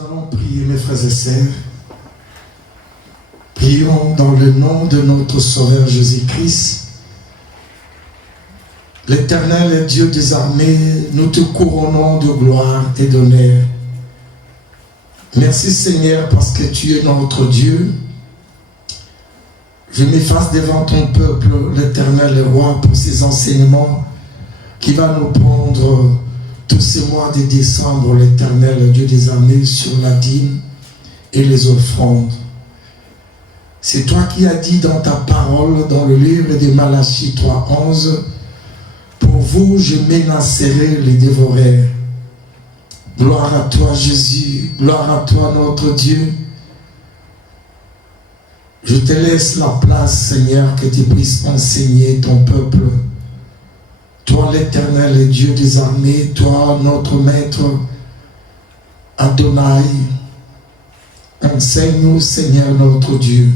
Nous allons prier, mes frères et sœurs. Prions dans le nom de notre Sauveur Jésus-Christ. L'Éternel Dieu des armées, nous te couronnons de gloire et d'honneur. Merci Seigneur parce que tu es notre Dieu. Je m'efface devant ton peuple, l'Éternel le Roi, pour ses enseignements qui va nous prendre tous ces mois de décembre, l'Éternel Dieu des armées, sur la dîme et les offrandes. C'est toi qui as dit dans ta parole, dans le livre de Malachie 3:11, pour vous, je menacerai les dévoreurs. Gloire à toi, Jésus. Gloire à toi, notre Dieu. Je te laisse la place, Seigneur, que tu puisses enseigner ton peuple. Toi, l'Éternel et Dieu des armées, toi, notre Maître, Adonai, enseigne-nous, Seigneur, notre Dieu.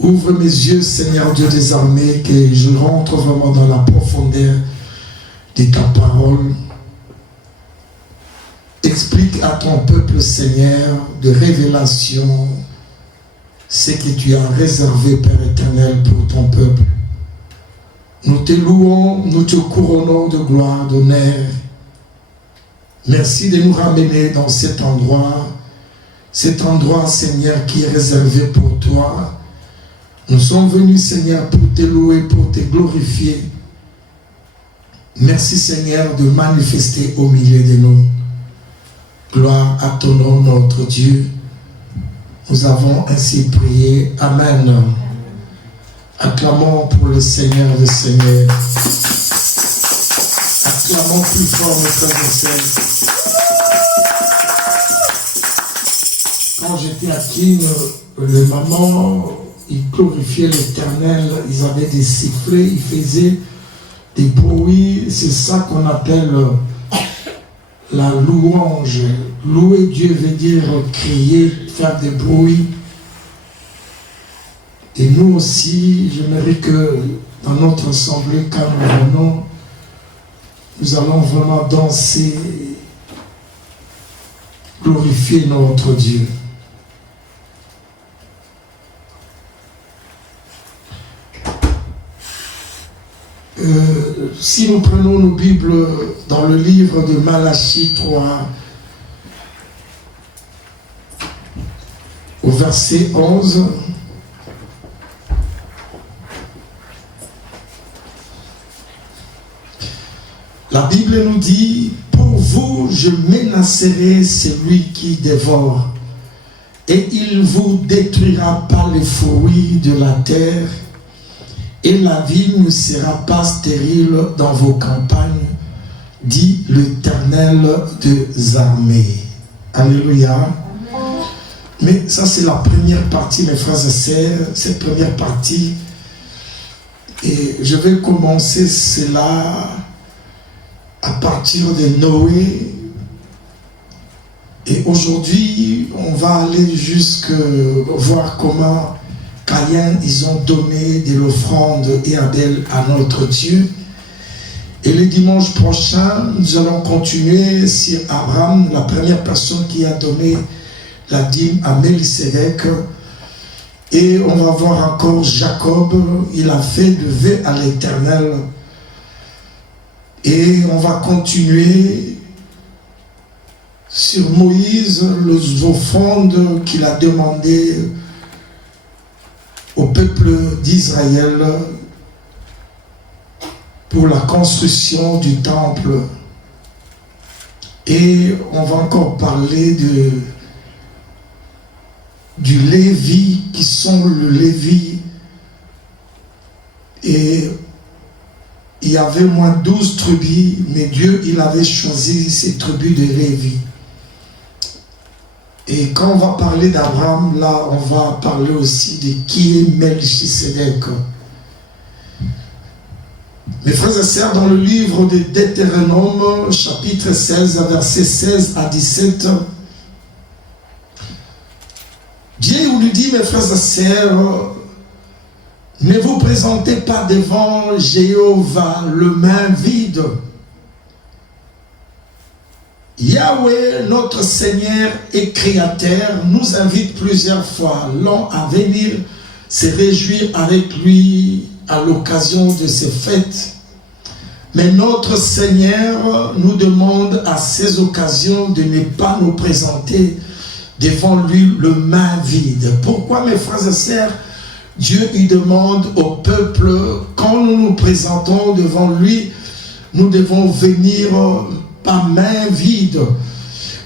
Ouvre mes yeux, Seigneur Dieu des armées, que je rentre vraiment dans la profondeur de ta parole. Explique à ton peuple, Seigneur, de révélation, ce que tu as réservé, Père éternel, pour ton peuple. Nous te louons, nous te couronnons de gloire, d'honneur. Merci de nous ramener dans cet endroit, Seigneur, qui est réservé pour toi. Nous sommes venus, Seigneur, pour te louer, pour te glorifier. Merci, Seigneur, de manifester au milieu de nous. Gloire à ton nom, notre Dieu. Nous avons ainsi prié. Amen. Acclamons pour le Seigneur des Seigneurs. Acclamons plus fort, mes frères et sœurs. Quand j'étais à King, les mamans, ils glorifiaient l'Éternel, ils avaient des sifflets, ils faisaient des bruits. C'est ça qu'on appelle la louange. Louer Dieu veut dire crier, faire des bruits. Et nous aussi, j'aimerais que dans notre assemblée, quand nous venons, nous allons vraiment danser, glorifier notre Dieu. Si nous prenons nos Bibles dans le livre de Malachie 3, au verset 11, la Bible nous dit, pour vous, je menacerai celui qui dévore, et il vous détruira par les fruits de la terre, et la vie ne sera pas stérile dans vos campagnes, dit l'Éternel des armées. Alléluia. Mais ça, c'est la première partie, mes frères et sœurs, cette première partie. Et je vais commencer cela à partir de Noé. Et aujourd'hui, on va aller jusque voir comment Caïn, ils ont donné de l'offrande et Abel à notre Dieu. Et le dimanche prochain, nous allons continuer sur Abraham, la première personne qui a donné la dîme à Melchisédek. Et on va voir encore Jacob, il a fait le vœu à l'Éternel. Et on va continuer sur Moïse, les offrandes qu'il a demandées au peuple d'Israël pour la construction du temple. Et on va encore parler du Lévi, qui sont le Lévi. Et il y avait moins 12 tribus, mais Dieu, il avait choisi ces tribus de Lévi. Et quand on va parler d'Abraham, là, on va parler aussi de qui est Melchisédek. Mes frères et sœurs, dans le livre de Deutéronome, chapitre 16, versets 16 à 17, Dieu nous dit, mes frères et sœurs, ne vous présentez pas devant Jéhovah le main vide. Yahweh, notre Seigneur et Créateur, nous invite plusieurs fois l'homme à venir se réjouir avec lui à l'occasion de ces fêtes. Mais notre Seigneur nous demande à ces occasions de ne pas nous présenter devant lui le main vide. Pourquoi, mes frères et sœurs, Dieu il demande au peuple, quand nous nous présentons devant lui, nous devons venir pas main vide.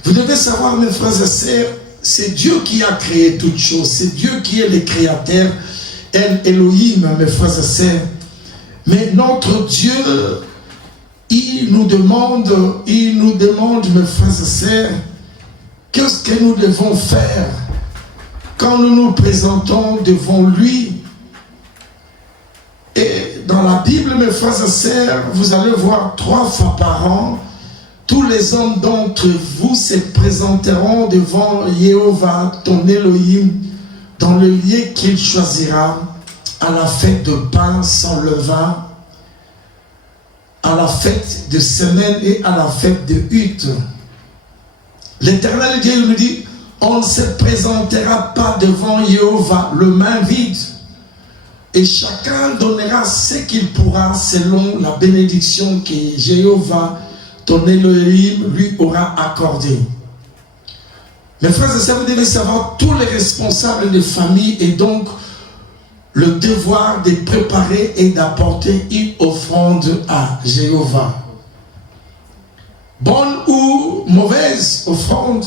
Vous devez savoir, mes frères et sœurs, c'est Dieu qui a créé toutes choses. C'est Dieu qui est le créateur, Elohim, mes frères et sœurs. Mais notre Dieu, il nous demande, mes frères et sœurs, qu'est-ce que nous devons faire quand nous nous présentons devant lui. Et dans la Bible, mes frères et sœurs, vous allez voir 3 fois par an, tous les hommes d'entre vous se présenteront devant Jéhovah, ton Elohim, dans le lieu qu'il choisira, à la fête de pain sans levain, à la fête de semaine et à la fête de hutte. L'Éternel Dieu nous dit, on ne se présentera pas devant Jéhovah le main vide, et chacun donnera ce qu'il pourra selon la bénédiction que Jéhovah, ton Elohim, lui aura accordé. Mes frères et sœurs, vous devez savoir, tous les responsables de famille et donc le devoir de préparer et d'apporter une offrande à Jéhovah. Bonne ou mauvaise offrande,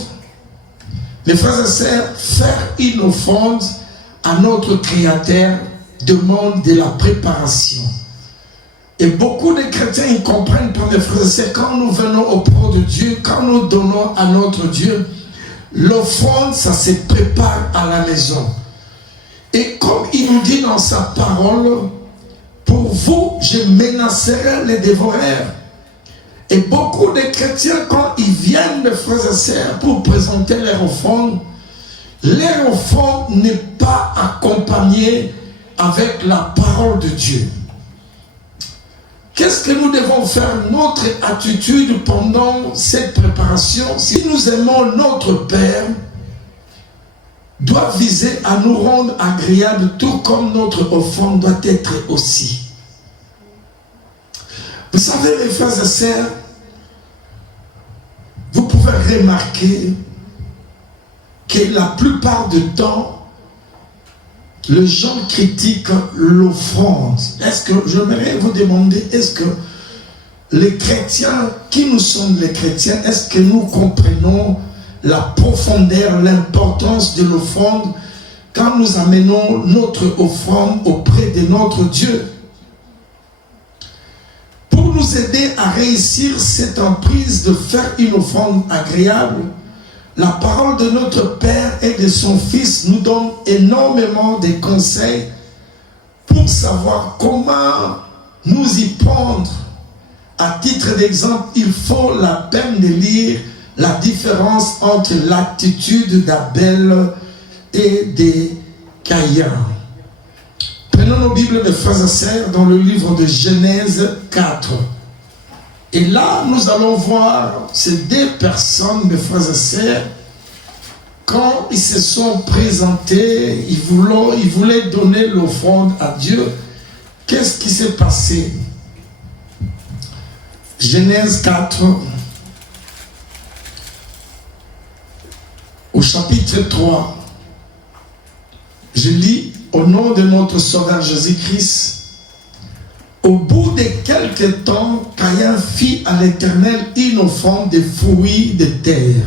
mes frères et sœurs, faire une offrande à notre Créateur demande de la préparation. Et beaucoup de chrétiens ne comprennent pas, mes frères et sœurs, quand nous venons auprès de Dieu, quand nous donnons à notre Dieu, l'offrande, ça se prépare à la maison. Et comme il nous dit dans sa parole, pour vous, je menacerai les dévoreurs. Et beaucoup de chrétiens, quand ils viennent, mes frères et sœurs, pour présenter leur offrande n'est pas accompagnée avec la parole de Dieu. Qu'est-ce que nous devons faire? Notre attitude pendant cette préparation, si nous aimons notre Père, doit viser à nous rendre agréables, tout comme notre offrande doit être aussi. Vous savez, mes frères et sœurs, vous pouvez remarquer que la plupart du temps, les gens critiquent l'offrande. Est-ce que, j'aimerais vous demander, est-ce que les chrétiens, qui nous sommes les chrétiens, est-ce que nous comprenons la profondeur, l'importance de l'offrande quand nous amenons notre offrande auprès de notre Dieu? Pour nous aider à réussir cette emprise de faire une offrande agréable, la parole de notre Père et de son Fils nous donne énormément de conseils pour savoir comment nous y prendre. À titre d'exemple, il faut la peine de lire la différence entre l'attitude d'Abel et de Caïn. Prenons nos Bibles de frères et sœurs dans le livre de Genèse 4. Et là, nous allons voir ces 2 personnes, mes frères et sœurs, quand ils se sont présentés, ils voulaient donner l'offrande à Dieu. Qu'est-ce qui s'est passé? Genèse 4, au chapitre 3, je lis au nom de notre Sauveur Jésus-Christ. Au bout de quelques temps, Caïn fit à l'Éternel une offrande de fruits de terre.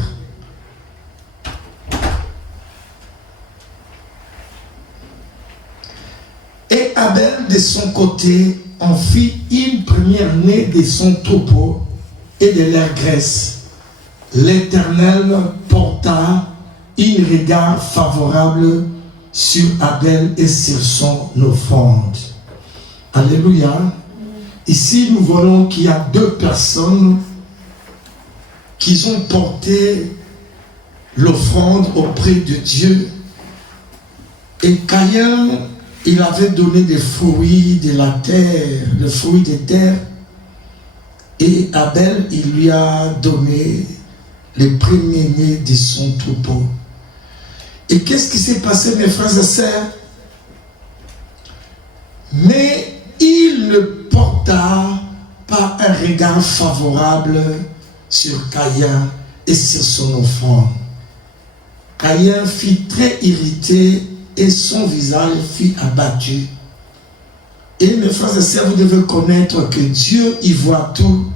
Et Abel, de son côté, en fit une première-née de son troupeau et de leur graisse. L'Éternel porta un regard favorable sur Abel et sur son offrande. Alléluia. Ici, nous voyons qu'il y a 2 personnes qui ont porté l'offrande auprès de Dieu. Et Caïn, il avait donné des fruits de la terre, des fruits de terre. Et Abel, il lui a donné les premiers-nés de son troupeau. Et qu'est-ce qui s'est passé, mes frères et sœurs? Mais il ne porta pas un regard favorable sur Caïn et sur son offrande. Caïn fut très irrité et son visage fut abattu. Et mes frères et sœurs, vous devez connaître que Dieu y voit tout.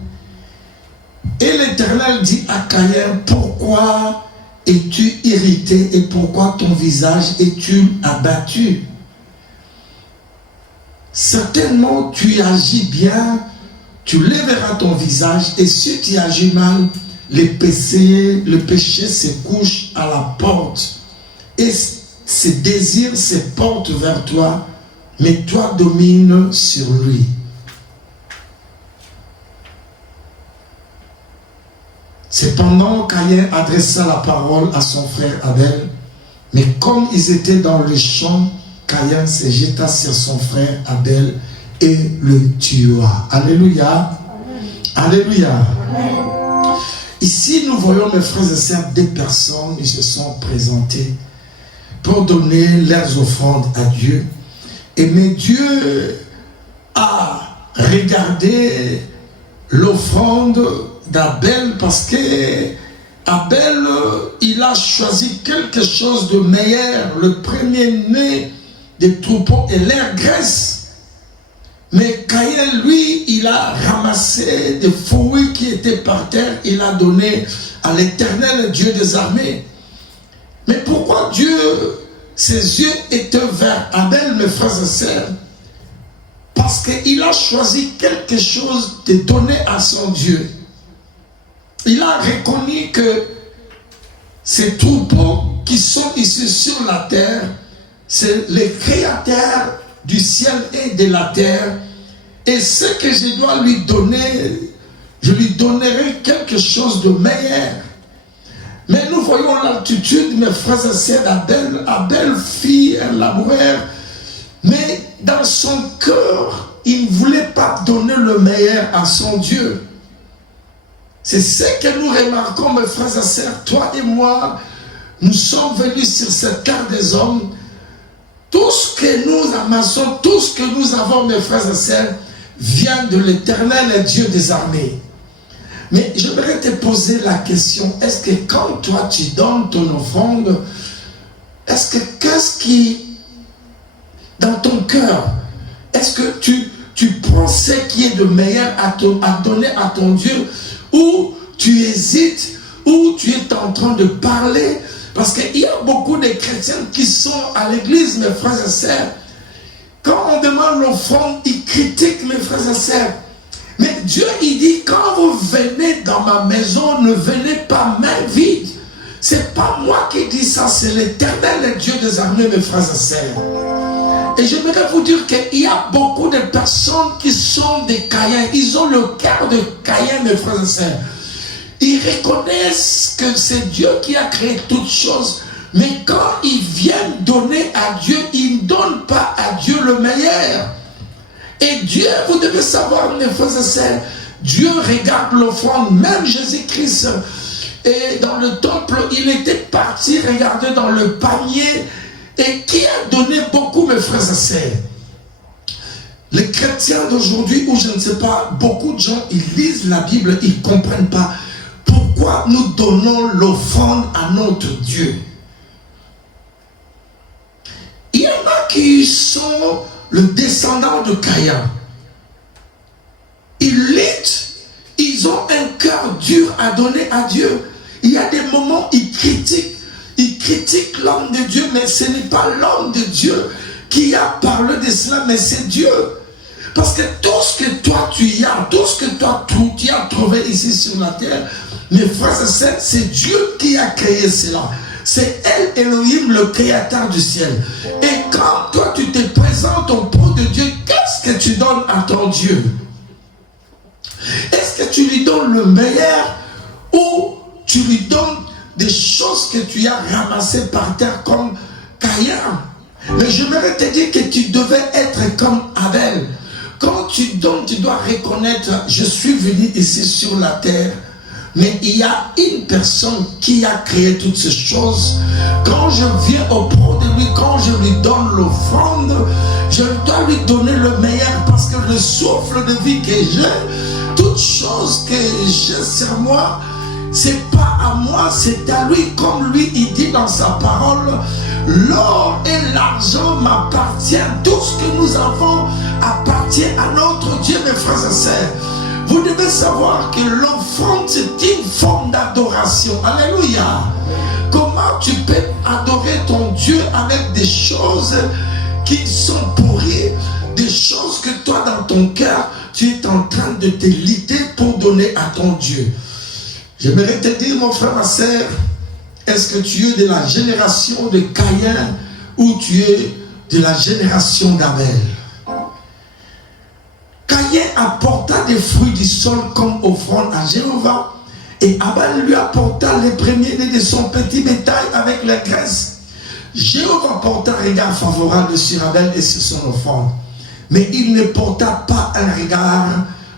Et l'Éternel dit à Caïn, pourquoi es-tu irrité et pourquoi ton visage es-tu abattu? Certainement tu agis bien, tu lèveras ton visage, et si tu agis mal, le péché se couche à la porte et ses désirs se portent vers toi, mais toi domine sur lui. Cependant, Caïn adressa la parole à son frère Abel, mais comme ils étaient dans le champ, Caïn se jeta sur son frère Abel et le tua. Alléluia. Alléluia. Amen. Ici, nous voyons, mes frères et sœurs, des personnes qui se sont présentées pour donner leurs offrandes à Dieu. Et mais Dieu a regardé l'offrande d'Abel parce que Abel, il a choisi quelque chose de meilleur, le premier-né des troupeaux et leur graisse. Mais Caïn, lui, il a ramassé des fruits qui étaient par terre, il a donné à l'Éternel, Dieu des armées. Mais pourquoi Dieu, ses yeux étaient vers Abel, mes frères et sœurs? Parce qu'il a choisi quelque chose de donner à son Dieu. Il a reconnu que ces troupeaux qui sont ici sur la terre, c'est les créateurs du ciel et de la terre, et ce que je dois lui donner, je lui donnerai quelque chose de meilleur. Mais nous voyons l'attitude, mes frères et sœurs, d'Abel. Abel fit un laboureur, mais dans son cœur, il ne voulait pas donner le meilleur à son Dieu. C'est ce que nous remarquons, mes frères et sœurs, toi et moi, nous sommes venus sur cette terre des hommes. Tout ce que nous amassons, tout ce que nous avons, mes frères et sœurs, vient de l'Éternel, Dieu des armées. Mais j'aimerais te poser la question, est-ce que quand toi tu donnes ton offrande, est-ce que qu'est-ce qui, dans ton cœur, est-ce que tu prends ce qui est de meilleur à donner à ton Dieu, ou tu hésites, ou tu es en train de parler? Parce qu'il y a beaucoup de chrétiens qui sont à l'église, mes frères et sœurs. Quand on demande l'offrande, ils critiquent, mes frères et sœurs. Mais Dieu, il dit, quand vous venez dans ma maison, ne venez pas main vide. C'est pas moi qui dis ça, c'est l'Éternel, Dieu des armées, mes frères et sœurs. Et j'aimerais vous dire qu'il y a beaucoup de personnes qui sont des Caïns. Ils ont le cœur de Caïn, mes frères et sœurs. Ils reconnaissent que c'est Dieu qui a créé toutes choses. Mais quand ils viennent donner à Dieu, ils ne donnent pas à Dieu le meilleur. Et Dieu, vous devez savoir, mes frères et sœurs, Dieu regarde l'offrande. Même Jésus-Christ, et dans le temple, il était parti regarder dans le panier. Et qui a donné beaucoup, mes frères et sœurs? Les chrétiens d'aujourd'hui, ou je ne sais pas, beaucoup de gens, ils lisent la Bible, ils ne comprennent pas pourquoi nous donnons l'offrande à notre Dieu. Il y en a qui sont le descendant de Caïn. Ils luttent, ils ont un cœur dur à donner à Dieu. Il y a des moments, ils critiquent l'homme de Dieu, mais ce n'est pas l'homme de Dieu qui a parlé de cela, mais c'est Dieu. Parce que tout ce que toi tu as, tout ce que toi tu as trouvé ici sur la terre, mes frères et sœurs, c'est Dieu qui a créé cela. C'est El Elohim, le créateur du ciel. Et quand toi tu te présentes auprès de Dieu, qu'est-ce que tu donnes à ton Dieu? Est-ce que tu lui donnes le meilleur, ou tu lui donnes des choses que tu as ramassées par terre comme Caïn? Mais j'aimerais te dire que tu devais être comme Abel. Quand tu donnes, tu dois reconnaître, je suis venu ici sur la terre Mais il y a une personne qui a créé toutes ces choses. Quand je viens auprès de lui, quand je lui donne l'offrande, je dois lui donner le meilleur, parce que le souffle de vie que j'ai, toute chose que j'ai sur moi, c'est pas à moi, c'est à lui. Comme lui, il dit dans sa parole, l'or et l'argent m'appartiennent. Tout ce que nous avons appartient à notre Dieu, mes frères et sœurs. Vous devez savoir que l'offrande, c'est une forme d'adoration. Alléluia. Comment tu peux adorer ton Dieu avec des choses qui sont pourries, des choses que toi, dans ton cœur, tu es en train de te liter pour donner à ton Dieu? J'aimerais te dire, mon frère, ma sœur, est-ce que tu es de la génération de Caïn ou tu es de la génération d'Abel? Caïn apporta des fruits du sol comme offrande à Jéhovah, et Abel lui apporta les premiers-nés de son petit bétail avec les graisses. Jéhovah porta un regard favorable sur Abel et sur son offrande, mais il ne porta pas un regard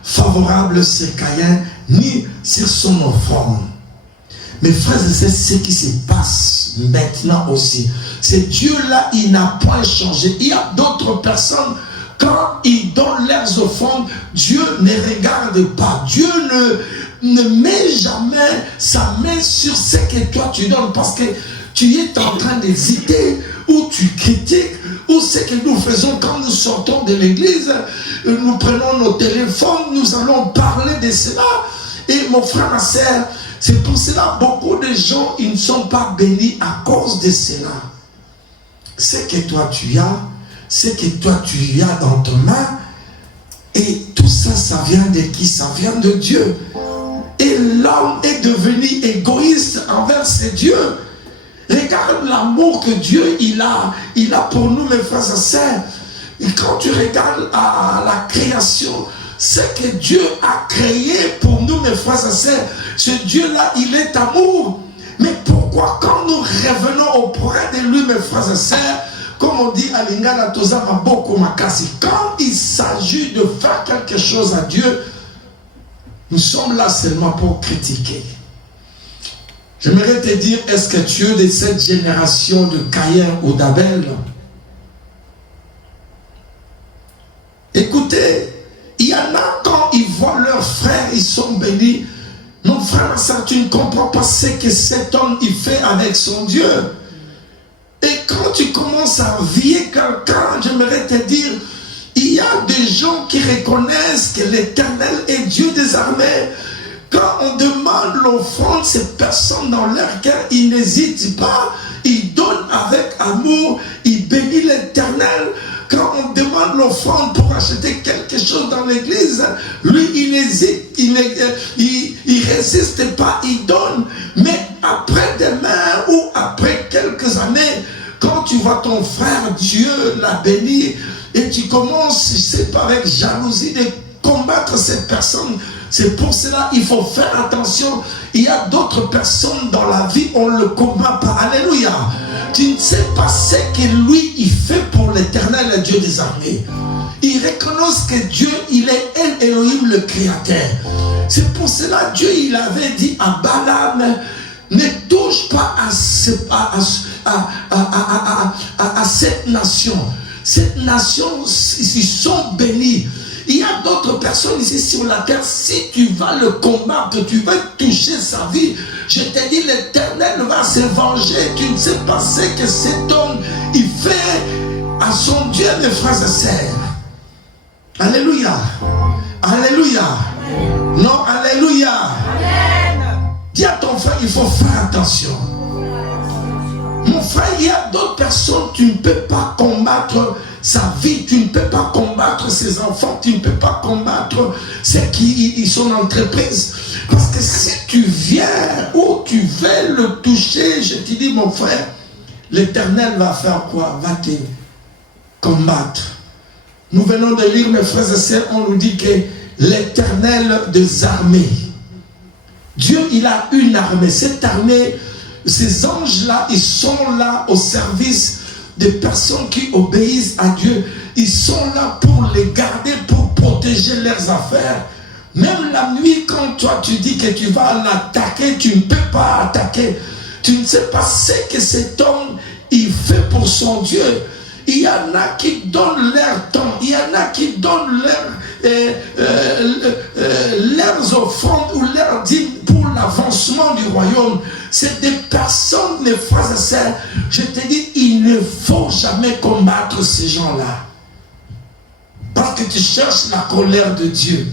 favorable sur Caïn ni sur son offrande. Mes frères et sœurs, c'est ce qui se passe maintenant aussi. Ce Dieu-là, il n'a point changé. Il y a d'autres personnes, quand ils donnent leurs offrandes, Dieu ne regarde pas. Dieu ne met jamais sa main sur ce que toi tu donnes, parce que tu es en train d'hésiter, ou tu critiques, ou ce que nous faisons quand nous sortons de l'église, nous prenons nos téléphones, nous allons parler de cela. Et mon frère, ma sœur, c'est pour cela beaucoup de gens, ils ne sont pas bénis à cause de cela. Ce que toi tu as, ce que toi tu as dans ta main, et tout ça, ça vient de qui? Ça vient de Dieu. Et l'homme est devenu égoïste envers ses dieux. Regarde l'amour que Dieu il a pour nous, mes frères et sœurs. Et quand tu regardes à la création, ce que Dieu a créé pour nous, mes frères et sœurs, ce Dieu-là, il est amour. Mais pourquoi quand nous revenons auprès de lui, mes frères et sœurs, comme on dit à Lingala Toza Maboko Makasi, quand il s'agit de faire quelque chose à Dieu, nous sommes là seulement pour critiquer. J'aimerais te dire, est-ce que tu es de cette génération de Caïn ou d'Abel? Écoutez, il y en a quand ils voient leurs frères, ils sont bénis. Non, frère, ça, tu ne comprends pas ce que cet homme il fait avec son Dieu. Et quand tu commences à envier quelqu'un, j'aimerais te dire, il y a des gens qui reconnaissent que l'Éternel est Dieu des armées. Quand on demande l'offrande, ces personnes dans leur cœur, ils n'hésitent pas, ils donnent avec amour, ils bénissent l'Éternel. Quand on demande l'offrande pour acheter quelque chose dans l'église, lui il hésite, il résiste pas, il donne. Mais après-demain ou après quelques années, quand tu vois ton frère, Dieu l'a béni, et tu commences, je sais pas, avec jalousie de combattre cette personne. C'est pour cela qu'il faut faire attention. Il y a d'autres personnes dans la vie, on ne le combat pas. Alléluia. Tu ne sais pas ce que lui, il fait pour l'Éternel, le Dieu des armées. Il reconnaît que Dieu, il est El Elohim, le Créateur. C'est pour cela Dieu, il avait dit à Balaam, ne touche pas à cette nation. Cette nation, ils sont bénis. Il y a d'autres personnes ici sur la terre, si tu vas le combattre, tu vas toucher sa vie, je te dis, l'Éternel va se venger. Tu ne sais pas ce que cet homme, il fait à son Dieu, mes frères et sœurs. Alléluia. Alléluia. Non, alléluia. Amen. Dis à ton frère, il faut faire attention. Mon frère, il y a d'autres personnes, tu ne peux pas combattre sa vie, tu ne peux pas combattre ses enfants, tu ne peux pas combattre ceux qui sont en entreprise. Parce que si tu viens ou tu veux le toucher, je te dis, mon frère, l'Éternel va faire quoi? Va te combattre. Nous venons de lire, mes frères et sœurs, on nous dit que l'Éternel des armées, Dieu, il a une armée. Cette armée, ces anges-là, ils sont là au service des personnes qui obéissent à Dieu. Ils sont là pour les garder, pour protéger leurs affaires. Même la nuit, quand toi tu dis que tu vas l'attaquer, tu ne peux pas attaquer. Tu ne sais pas ce que cet homme, il fait pour son Dieu. Il y en a qui donnent leur temps, il y en a qui donnent leurs offrandes ou leurs dîmes pour l'avancement du royaume. C'est des personnes, mes frères et sœurs, je te dis, il ne faut jamais combattre ces gens-là. Parce que tu cherches la colère de Dieu.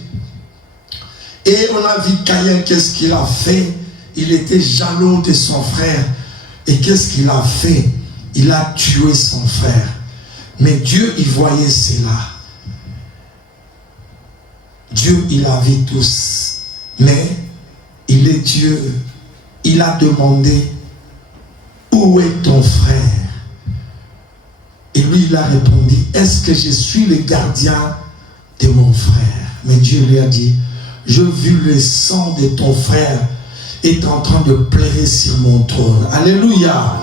Et on a vu Caïn, qu'est-ce qu'il a fait? Il était jaloux de son frère. Et qu'est-ce qu'il a fait? Il a tué son frère. Mais Dieu, il voyait cela. Dieu, il a vu tous. Mais il est Dieu. Il a demandé, où est ton frère? Et lui, il a répondu, est-ce que je suis le gardien de mon frère? Mais Dieu lui a dit, je vis le sang de ton frère est en train de pleurer sur mon trône. Alléluia.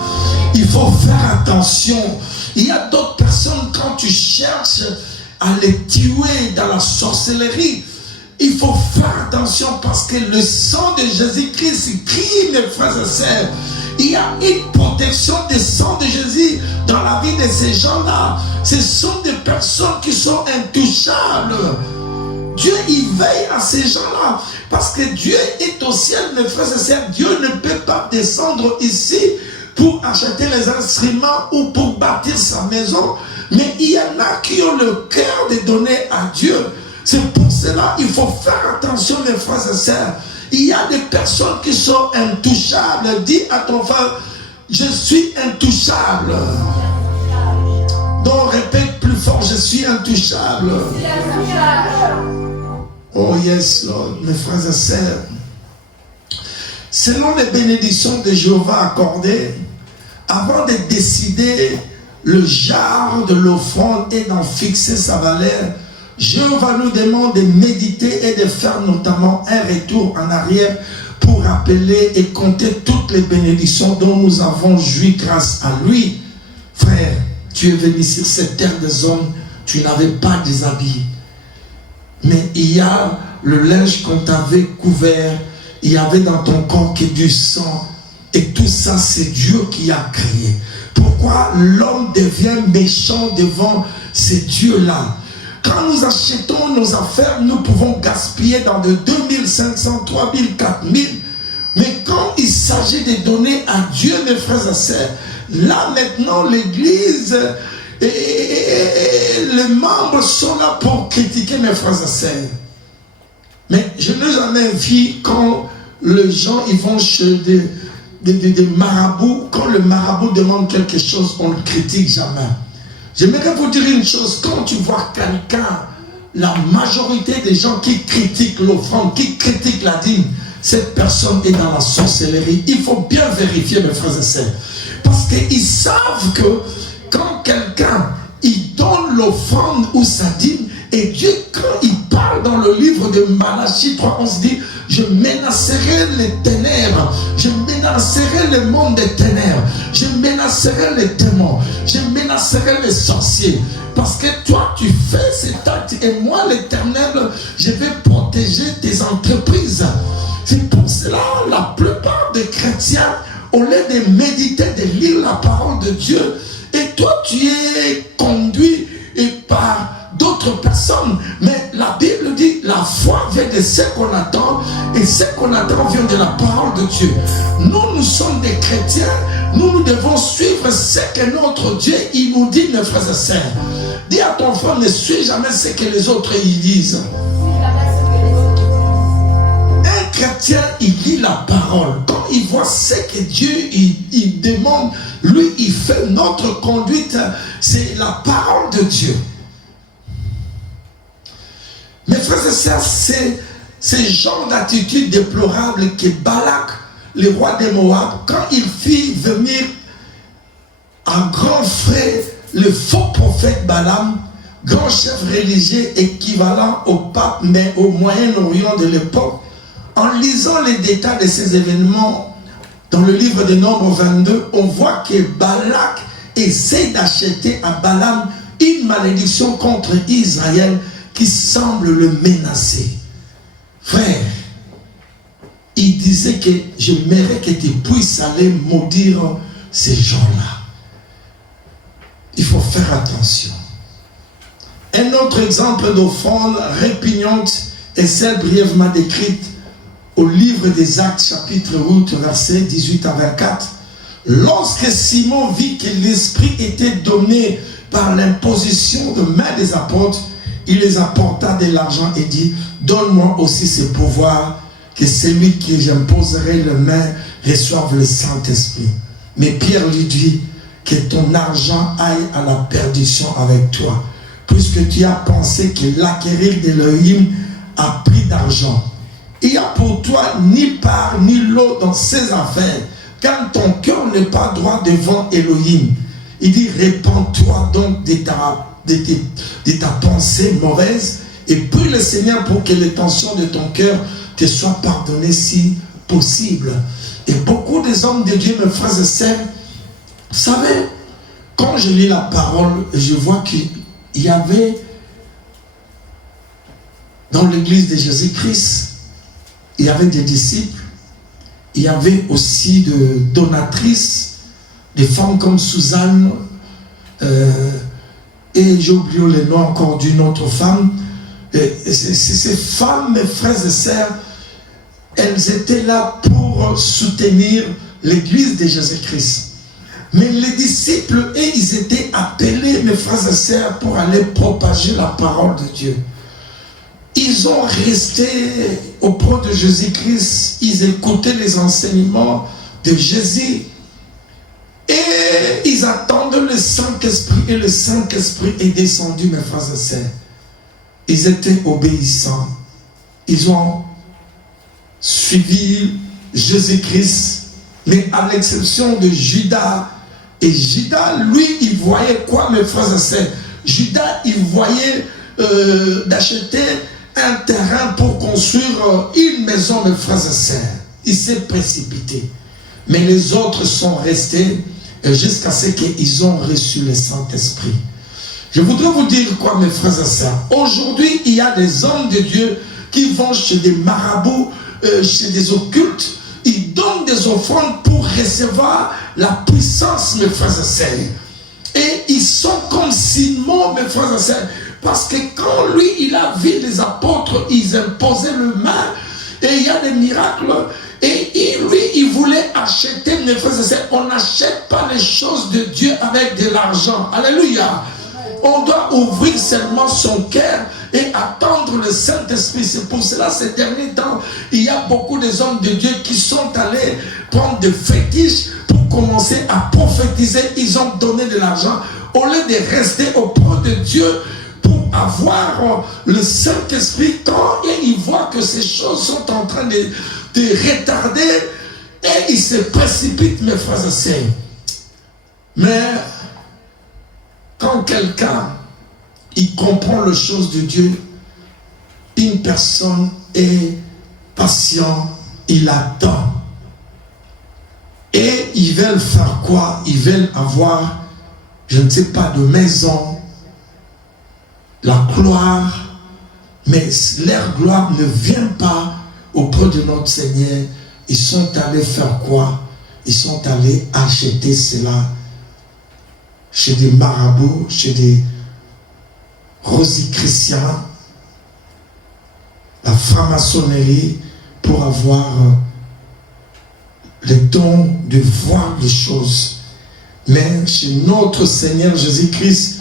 Il faut faire attention. Il y a d'autres personnes, quand tu cherches à les tuer dans la sorcellerie, il faut faire attention parce que le sang de Jésus-Christ crie, mes frères et sœurs. Il y a une protection du sang de Jésus dans la vie de ces gens-là. Ce sont des personnes qui sont intouchables. Dieu, il veille à ces gens-là. Parce que Dieu est au ciel, mes frères et sœurs. Dieu ne peut pas descendre ici pour acheter les instruments ou pour bâtir sa maison. Mais il y en a qui ont le cœur de donner à Dieu. C'est pour cela qu'il faut faire attention, mes frères et sœurs. Il y a des personnes qui sont intouchables. Dis à ton frère, je suis intouchable. Donc répète plus fort, je suis intouchable. Oh yes, Lord, mes frères et sœurs. Selon les bénédictions de Jéhovah accordées, avant de décider le genre de l'offrande et d'en fixer sa valeur, Jéhovah nous demande de méditer et de faire notamment un retour en arrière pour rappeler et compter toutes les bénédictions dont nous avons joui grâce à lui. Frère, tu es venu sur cette terre des hommes, tu n'avais pas des habits. Mais il y a le linge qu'on t'avait couvert, il y avait dans ton corps que du sang. Et tout ça, c'est Dieu qui a créé. Pourquoi l'homme devient méchant devant ces dieux-là? Quand nous achetons nos affaires, nous pouvons gaspiller dans de 2500, 3000, 4000. Mais quand il s'agit de donner à Dieu, mes frères et sœurs, là maintenant l'église et les membres sont là pour critiquer mes frères et sœurs. Mais je n'ai jamais vu quand les gens ils vont chez des marabouts, quand le marabout demande quelque chose, on ne le critique jamais. J'aimerais vous dire une chose, quand tu vois quelqu'un, la majorité des gens qui critiquent l'offrande, qui critiquent la dîme, cette personne est dans la sorcellerie. Il faut bien vérifier, mes frères et sœurs. Parce qu'ils savent que quand quelqu'un, il donne l'offrande ou sa dîme, et Dieu, quand il parle dans le livre de Malachie 3, on se dit, je menacerai les ténèbres, je menacerai le monde des ténèbres, je menacerai les démons, je menacerai les sorciers. Parce que toi, tu fais cet acte, et moi, l'Éternel, je vais protéger tes entreprises. C'est pour cela, la plupart des chrétiens, au lieu de méditer, de lire la parole de Dieu, et toi, tu es conduit par d'autres personnes. Mais la Bible dit, la foi vient de ce qu'on attend, et ce qu'on attend vient de la parole de Dieu. Nous sommes des chrétiens, nous devons suivre ce que notre Dieu, il nous dit, mes frères et sœurs. Dis à ton frère, ne suis jamais ce que les autres y disent. Un chrétien, il lit la parole. Quand il voit ce que Dieu, il demande, lui, il fait notre conduite. C'est la parole de Dieu. Mes frères et sœurs, c'est ce genre d'attitude déplorable que Balak, le roi des Moab, quand il fit venir un grand frère, le faux prophète Balaam, grand chef religieux équivalent au pape, mais au Moyen-Orient de l'époque, en lisant les détails de ces événements dans le livre de Nombres 22, on voit que Balak essaie d'acheter à Balaam une malédiction contre Israël qui semble le menacer. frère, il disait que j'aimerais que tu puisses aller maudire ces gens-là. Il faut faire attention. Un autre exemple d'offrande répugnante est celle brièvement décrite au livre des Actes, chapitre 8, versets 18 à 24. Lorsque Simon vit que l'Esprit était donné par l'imposition de main des apôtres, il les apporta de l'argent et dit, donne-moi aussi ce pouvoir, que celui qui j'imposerai les mains reçoive le Saint-Esprit. Mais Pierre lui dit, que ton argent aille à la perdition avec toi, puisque tu as pensé que l'acquérir d'Élohim a pris d'argent. Il n'y a pour toi ni part ni lot dans ces affaires, car ton cœur n'est pas droit devant Élohim. Il dit, répands-toi donc de ta pensée mauvaise, et prie le Seigneur pour que l'intention de ton cœur te soit pardonnée si possible. Et beaucoup des hommes de Dieu, mes frères et sœurs, vous savez, quand je lis la parole, je vois qu'il y avait dans l'église de Jésus-Christ, il y avait des disciples, il y avait aussi de donatrices, des femmes comme Suzanne, et j'ai oublié les noms encore d'une autre femme. Ces femmes, mes frères et sœurs, elles étaient là pour soutenir l'église de Jésus-Christ. Mais les disciples, et ils étaient appelés, mes frères et sœurs, pour aller propager la parole de Dieu. Ils ont resté auprès de Jésus-Christ, ils écoutaient les enseignements de Jésus, et ils attendaient le Saint-Esprit, et le Saint-Esprit est descendu, mes frères et sœurs. Ils étaient obéissants, ils ont suivi Jésus-Christ, mais à l'exception de Judas. Et Judas, lui, il voyait quoi, mes frères et sœurs? Judas, il voyait d'acheter un terrain pour construire une maison, mes frères et sœurs. Il s'est précipité. Mais les autres sont restés jusqu'à ce qu'ils ont reçu le Saint-Esprit. Je voudrais vous dire quoi, mes frères et sœurs? Aujourd'hui, il y a des hommes de Dieu qui vont chez des marabouts, chez des occultes. Ils donnent des offrandes pour recevoir la puissance, mes frères et sœurs. Et ils sont comme Simon, mes frères et sœurs. Parce que quand lui, il a vu les apôtres, ils imposaient le main, et il y a des miracles. Et lui, il voulait acheter, mes frères et sœurs. On n'achète pas les choses de Dieu avec de l'argent. Alléluia. On doit ouvrir seulement son cœur et attendre le Saint-Esprit. C'est pour cela, ces derniers temps, il y a beaucoup des hommes de Dieu qui sont allés prendre des fétiches pour commencer à prophétiser. Ils ont donné de l'argent au lieu de rester auprès de Dieu pour avoir le Saint-Esprit. Quand ils voient que ces choses sont en train de retarder, et ils se précipitent, mes frères et sœurs. Mais quand quelqu'un il comprend les choses de Dieu, une personne est patient, il attend. Et ils veulent faire quoi? Ils veulent avoir, je ne sais pas, de maison, la gloire, mais leur gloire ne vient pas auprès de notre Seigneur. Ils sont allés faire quoi? Ils sont allés acheter cela chez des marabouts, chez des rosicruciens, la franc-maçonnerie, pour avoir le don de voir les choses. Mais chez notre Seigneur Jésus-Christ,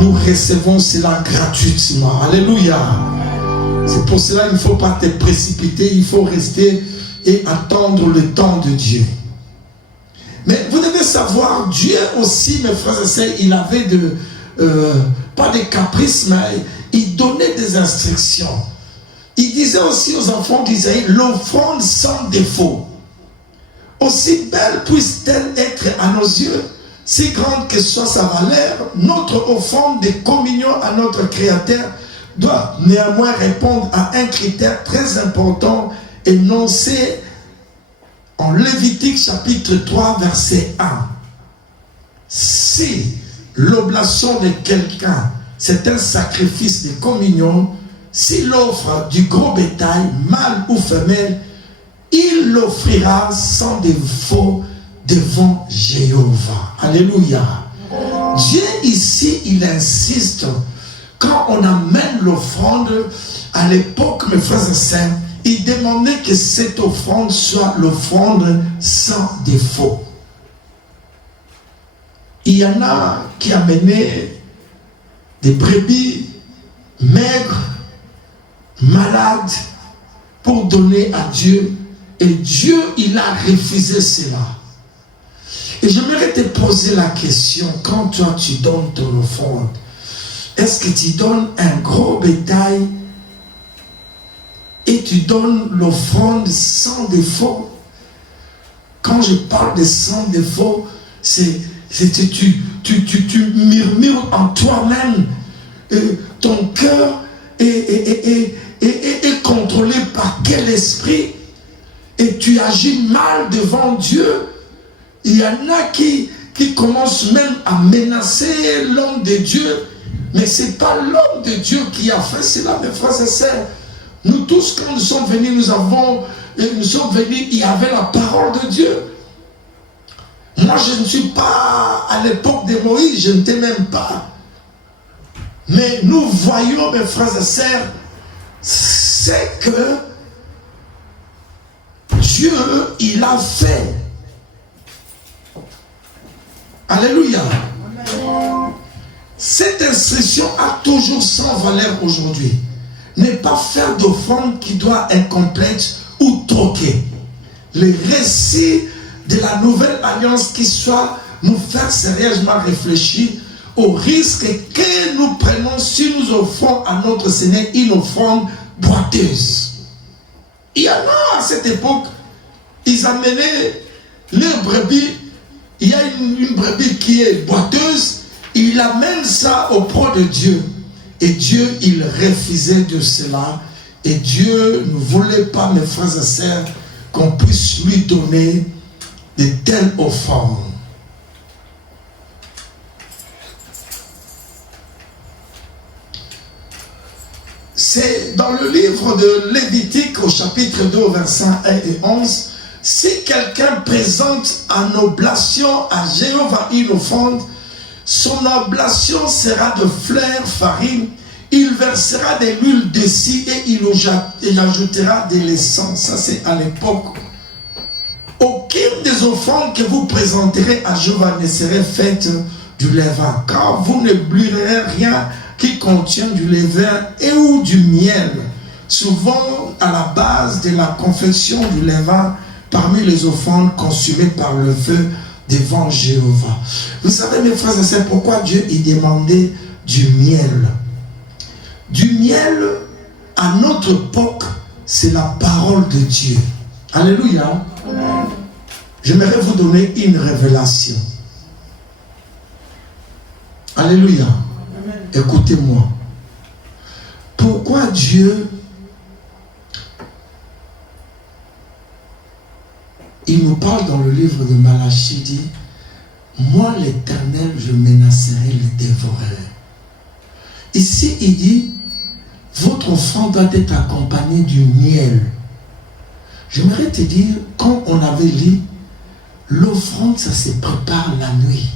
nous recevons cela gratuitement. Alléluia. C'est pour cela qu'il ne faut pas te précipiter, il faut rester et attendre le temps de Dieu. Mais vous devez savoir, Dieu aussi, mes frères et sœurs, il avait pas de caprices, mais il donnait des instructions. Il disait aussi aux enfants d'Israël, l'offrande sans défaut, aussi belle puisse-t-elle être à nos yeux, si grande que soit sa valeur, notre offrande de communion à notre Créateur doit néanmoins répondre à un critère très important énoncé en Lévitique chapitre 3 verset 1. Si l'oblation de quelqu'un c'est un sacrifice de communion, s'il offre du gros bétail, mâle ou femelle, il l'offrira sans défaut devant Jéhovah. Alléluia. Dieu ici, il insiste, quand on amène l'offrande, à l'époque, mes frères et sœurs, il demandait que cette offrande soit l'offrande sans défaut. Il y en a qui amenaient des brebis maigres, malades, pour donner à Dieu. Et Dieu, il a refusé cela. Et j'aimerais te poser la question, quand toi tu donnes ton offrande, est-ce que tu donnes un gros bétail et tu donnes l'offrande sans défaut? Quand je parle de sans défaut, c'est tu murmures en toi-même. Ton cœur est contrôlé par quel esprit? Et tu agis mal devant Dieu. Il y en a qui commencent même à menacer l'homme de Dieu. Mais ce n'est pas l'homme de Dieu qui a fait cela, mes frères et sœurs. Nous tous, quand nous sommes venus, nous sommes venus, il y avait la parole de Dieu. Moi, je ne suis pas à l'époque de Moïse, je ne t'ai même pas. Mais nous voyons, mes frères et sœurs, c'est que Dieu, il a fait. Alléluia. Amen. Cette instruction a toujours sans valeur aujourd'hui. Ne pas faire d'offrande qui doit être incomplète ou troquée. Le récit de la nouvelle alliance qui soit nous faire sérieusement réfléchir au risque que nous prenons si nous offrons à notre Seigneur une offrande boiteuse. Il y en a à cette époque, ils amenaient leurs brebis. Il y a une brebis qui est boiteuse, il amène ça auprès de Dieu. Et Dieu, il refusait de cela. Et Dieu ne voulait pas, mes frères et sœurs, qu'on puisse lui donner de telles offrandes. C'est dans le livre de Lévitique, au chapitre 2, versets 1 et 11, si quelqu'un présente en oblation à Jéhovah une offrande, son oblation sera de fleurs, farine, il versera de l'huile dessus et il ajoutera de l'essence. Ça c'est à l'époque. Aucune des offrandes que vous présenterez à Jéhovah ne serait faite du levain, car vous ne brûlerez rien qui contient du levain et ou du miel. Souvent à la base de la confection du levain, parmi les offrandes consumées par le feu devant Jéhovah. Vous savez, mes frères et sœurs, pourquoi Dieu il demandait du miel? Du miel, à notre époque, c'est la parole de Dieu. Alléluia. J'aimerais vous donner une révélation. Alléluia. Écoutez-moi. Pourquoi Dieu il nous parle dans le livre de Malachie, dit, moi l'Éternel, je menacerai les dévoreurs. Ici, il dit, votre offrande doit être accompagnée du miel. J'aimerais te dire, quand on avait lu, l'offrande, ça se prépare la nuit.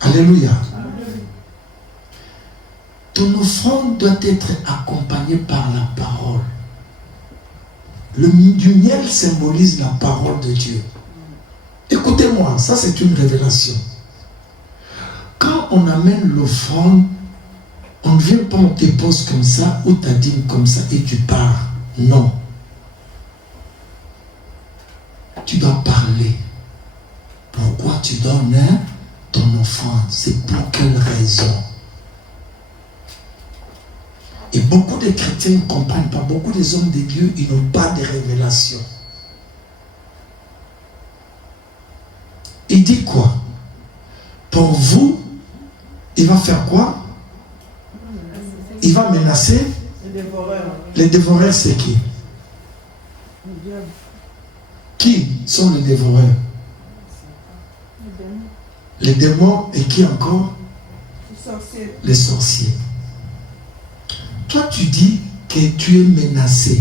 Alléluia. Ton offrande doit être accompagnée par la parole. Du miel symbolise la parole de Dieu. Écoutez-moi, ça c'est une révélation. Quand on amène l'offrande, on ne vient pas, on te pose comme ça, ou t'adine comme ça et tu pars. Non. Tu dois parler. Pourquoi tu donnes ton offrande? C'est pour quelle raison? Et beaucoup de chrétiens ne comprennent pas. Beaucoup des hommes de Dieu, ils n'ont pas de révélation. Il dit quoi? Pour vous, il va faire quoi? Il va menacer les dévoreurs. Les dévoreurs, c'est qui? Qui sont les dévoreurs? Les démons et qui encore? Les sorciers. Toi, tu dis que tu es menacé.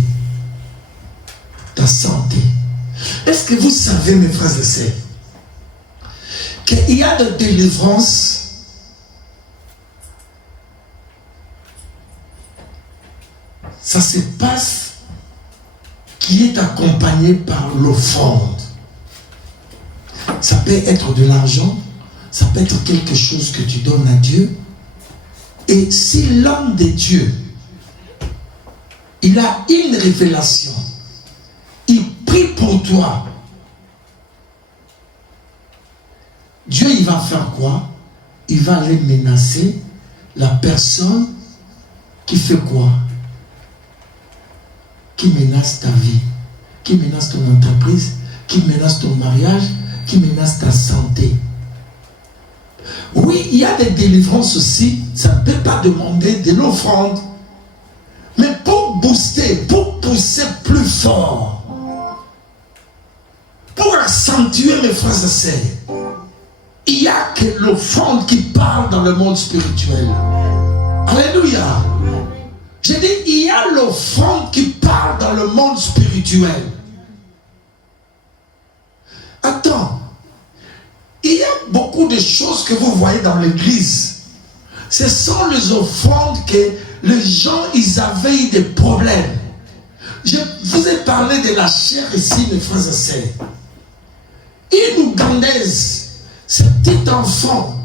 Ta santé. Est-ce que vous savez, mes frères et sœurs, qu'il y a de délivrance? Ça se passe qui est accompagné par l'offrande. Ça peut être de l'argent, ça peut être quelque chose que tu donnes à Dieu. Et si l'homme de Dieu, il a une révélation, il prie pour toi, Dieu, il va faire quoi? Il va aller menacer la personne qui fait quoi? Qui menace ta vie, qui menace ton entreprise, qui menace ton mariage, qui menace ta santé. Oui, il y a des délivrances aussi, ça ne peut pas demander de l'offrande. Mais pour booster, pour pousser plus fort, pour accentuer mes frères et sœurs, il n'y a que l'offrande qui parle dans le monde spirituel. Alléluia. J'ai dit, il y a l'offrande qui parle dans le monde spirituel. Attends, il y a beaucoup de choses que vous voyez dans l'église. Ce sont les offrandes que les gens, ils avaient eu des problèmes. Je vous ai parlé de la chair ici, mes frères et sœurs. Une Ougandaise, ce petit enfant,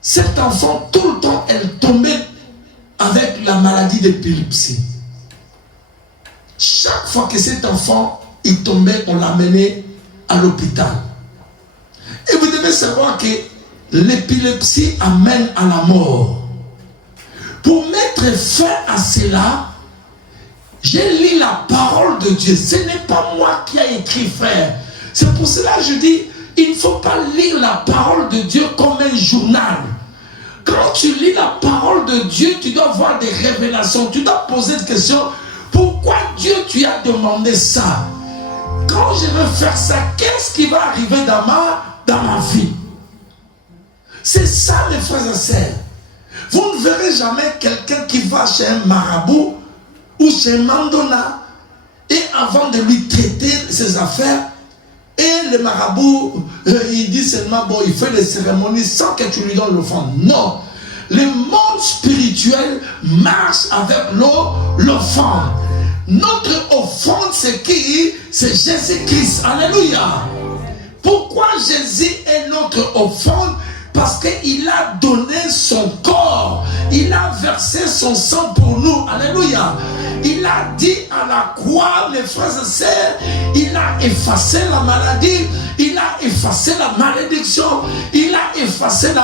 cet enfant, tout le temps, elle tombait avec la maladie d'épilepsie. Chaque fois que cet enfant, il tombait, on l'amenait à l'hôpital. Et vous devez savoir que l'épilepsie amène à la mort. Pour mettre fin à cela, j'ai lu la parole de Dieu. Ce n'est pas moi qui ai écrit, frère. C'est pour cela que je dis, il ne faut pas lire la parole de Dieu comme un journal. Quand tu lis la parole de Dieu, tu dois avoir des révélations. Tu dois poser des questions. Pourquoi Dieu, tu as demandé ça? Quand je veux faire ça, qu'est-ce qui va arriver dans ma vie? C'est ça, mes frères et sœurs. Vous ne verrez jamais quelqu'un qui va chez un marabout ou chez un mandona et avant de lui traiter ses affaires, et le marabout, il dit seulement, bon, il fait les cérémonies sans que tu lui donnes l'offrande. Non. Le monde spirituel marche avec l'offrande. Notre offrande, c'est qui? C'est Jésus-Christ. Alléluia. Pourquoi Jésus est notre offrande? Parce qu'il a donné son corps. Il a versé son sang pour nous. Alléluia. Il a dit à la croix, mes frères et sœurs, il a effacé la maladie, il a effacé la malédiction, il a effacé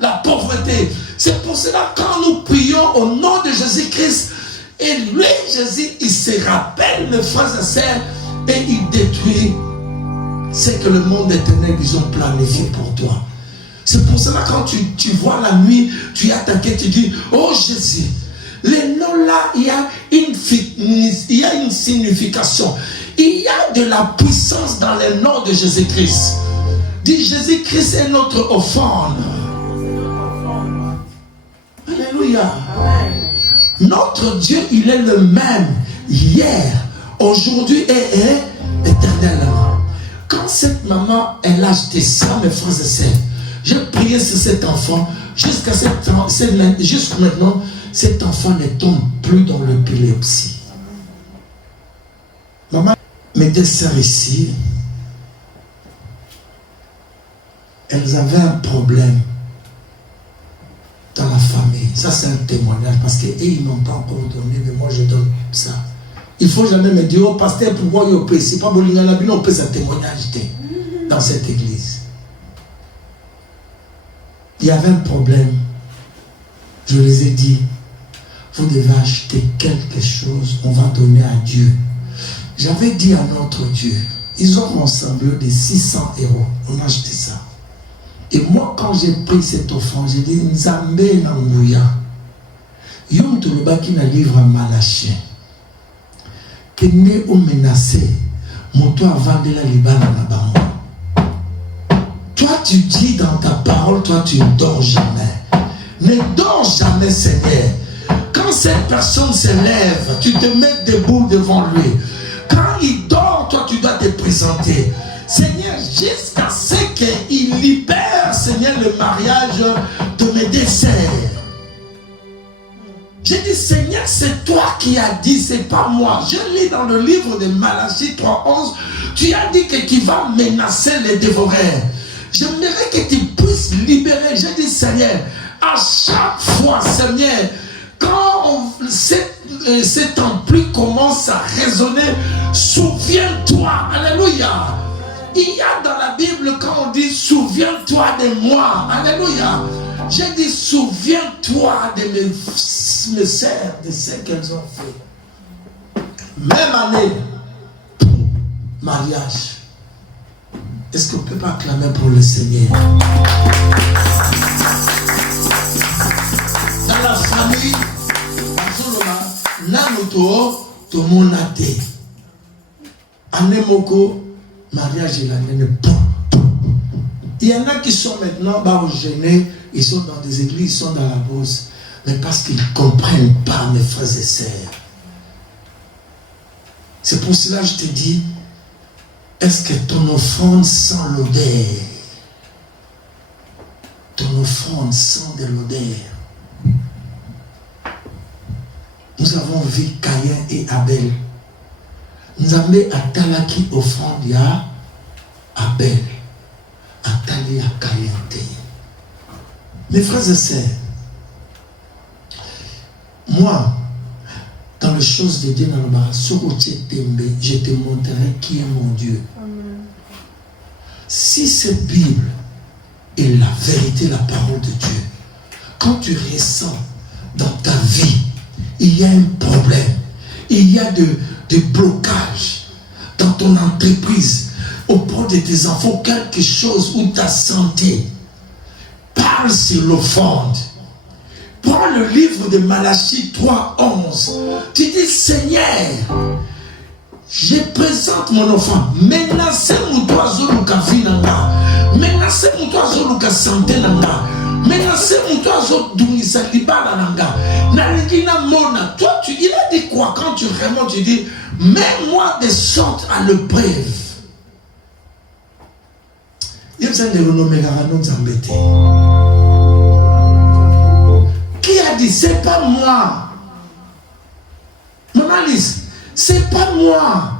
la pauvreté. C'est pour cela quand nous prions au nom de Jésus-Christ, et lui, Jésus, il se rappelle, mes frères et sœurs, et il détruit ce que le monde éternel, ils ont planifié pour toi. C'est pour cela quand tu vois la nuit, tu es attaqué, tu dis, oh Jésus, les noms là, il y a une signification. Il y a de la puissance dans les noms de Jésus-Christ. Dis, Jésus-Christ est notre offrande. Alléluia. Notre Dieu, il est le même hier, aujourd'hui et éternellement. Quand cette maman, elle a acheté ça, mes frères et sœurs, j'ai prié sur cet enfant jusqu'à maintenant, cet enfant ne tombe plus dans l'épilepsie. Maman, mes deux sœurs ici, elles avaient un problème dans la famille. Ça, c'est un témoignage parce qu'ils n'ont pas encore donné, mais moi, je donne ça. Il ne faut jamais me dire, oh, pasteur, pourquoi il y a paix? C'est pas Bolingana, mais on peut un témoignage dans cette église. Il y avait un problème. Je les ai dit, vous devez acheter quelque chose, on va donner à Dieu. J'avais dit à notre Dieu, ils ont rassemblé des 600 €. On a acheté ça. Et moi, quand j'ai pris cette offrande, j'ai dit, Nzambe Nanguya, Yom Tulubaki na livre à Malaché, que ne ou menacé, moto a vendu la libana na bango. Toi, tu dis dans ta parole, toi, tu ne dors jamais. Ne Ne dors jamais, Seigneur. Quand cette personne se lève, tu te mets debout devant lui. Quand il dort, toi, tu dois te présenter. Seigneur, jusqu'à ce qu'il libère, Seigneur, le mariage de mes deux sœurs. J'ai dit, Seigneur, c'est toi qui as dit, c'est pas moi. Je lis dans le livre de Malachie 3:11, tu as dit que tu vas menacer les dévoreurs. J'aimerais que tu puisses libérer. J'ai dit, Seigneur, à chaque fois, Seigneur, quand cette ampli commence à résonner, souviens-toi. Alléluia. Il y a dans la Bible, quand on dit, souviens-toi de moi. Alléluia. J'ai dit, souviens-toi de mes sœurs, de ce qu'elles ont fait. Même année, mariage. Est-ce qu'on ne peut pas acclamer pour le Seigneur? Dans la famille, Nanoto, tout le monde a été. Anemoko, mariage et l'année. Il y en a qui sont maintenant gênés, ils sont dans des églises, ils sont dans la bourse, mais parce qu'ils ne comprennent pas, mes frères et sœurs. C'est pour cela que je te dis, est-ce que ton offrande sent l'odeur? Ton offrande sent de l'odeur. Nous avons vu Caïn et Abel. Nous avons mis à Talaki offrande à Abel. À Tali à Caïn. Mes frères et sœurs, moi, dans les choses de Dieu, je te montrerai qui est mon Dieu. Amen. Si cette Bible est la vérité, la parole de Dieu, quand tu ressens dans ta vie, il y a un problème, il y a des blocages dans ton entreprise, auprès de tes enfants, quelque chose où ta santé, parle sur l'offrande. Prends le livre de Malachie 3:11. Tu dis, Seigneur, je présente mon offrande. Menacez mon oiseau luka vinanga. Menacez mon oiseau luka santé nanga. Menacez mon oiseau dunisa libana nanga. Naligina mona. Toi, il a dit quoi quand tu remontes? Tu dis, mets-moi de sorte à l'épreuve. Il y a besoin de renommer nous embêter. Qui a dit, c'est pas moi? Maman Lise, c'est pas moi.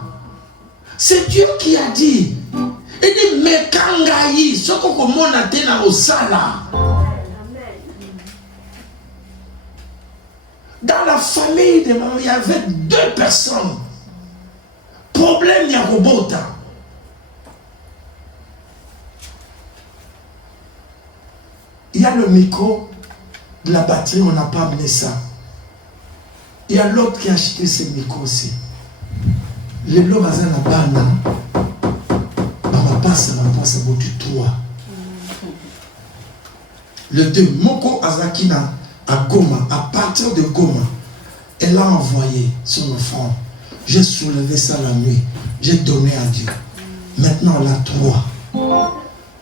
C'est Dieu qui a dit. Il dit, mais kangayi, ce qu'on m'a dit dans le sala. Dans la famille de maman, il y avait 2 personnes. Problème, il y a robota. Il y a le micro de la batterie, on n'a pas amené ça. Il y a l'autre qui a acheté ce micro aussi. Le lot bazin la bana. Ma passe à bout du toit. Le 2, Moko Azakina à Goma, à partir de Goma, elle a envoyé son offrande. J'ai soulevé ça la nuit. J'ai donné à Dieu. Maintenant, elle a 3.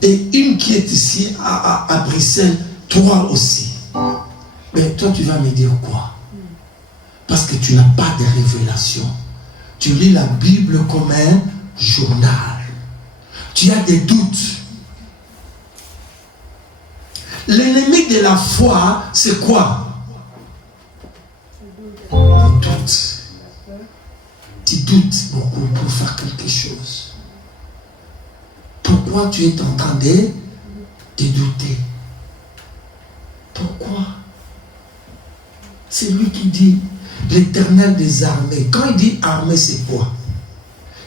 Et une qui est ici à Bruxelles, 3 aussi. Mais toi, tu vas me dire quoi? Parce que tu n'as pas de révélation. Tu lis la Bible comme un journal. Tu as des doutes. L'ennemi de la foi, c'est quoi? Le doute. Tu doutes beaucoup pour faire quelque chose. Pourquoi tu es en train de douter? Pourquoi? C'est lui qui dit l'Éternel des armées. Quand il dit armée, c'est quoi?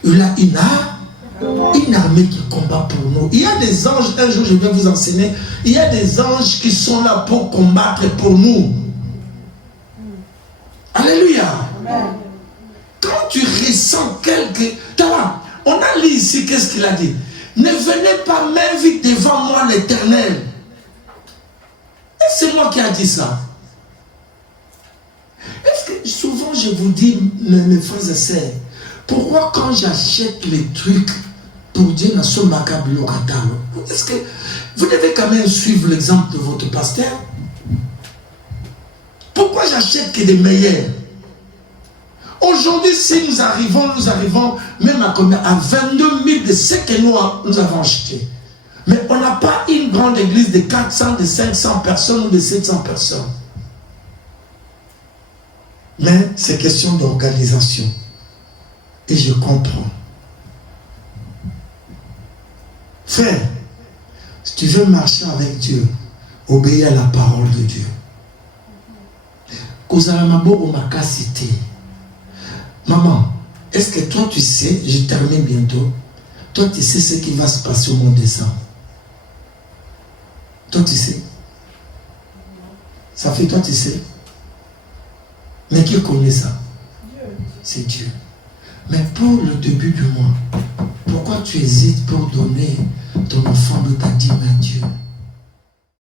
Il a une armée qui combat pour nous. Il y a des anges, un jour je vais vous enseigner, il y a des anges qui sont là pour combattre pour nous. Alléluia. Amen. Quand tu ressens quelque... On a lu ici, qu'est-ce qu'il a dit? Ne venez pas m'inviter devant moi l'Éternel. Et c'est moi qui a dit ça. Est-ce que souvent je vous dis, mes frères et sœurs, pourquoi quand j'achète les trucs pour Dieu dans ce macabre locatal, est-ce que vous devez quand même suivre l'exemple de votre pasteur? Pourquoi j'achète que des meilleurs? Aujourd'hui, si nous arrivons même à combien? À 22 000 de ce que nous avons acheté. Mais on n'a pas une grande église de 400, de 500 personnes ou de 700 personnes. Mais c'est question d'organisation. Et je comprends. Frère, si tu veux marcher avec Dieu, obéis à la parole de Dieu. Maman, est-ce que toi tu sais, je termine bientôt, toi tu sais ce qui va se passer au mois de décembre? Toi tu sais? Ça fait toi tu sais? Mais qui connaît ça? C'est Dieu. Mais pour le début du mois, pourquoi tu hésites pour donner ton offrande de ta dîme à Dieu?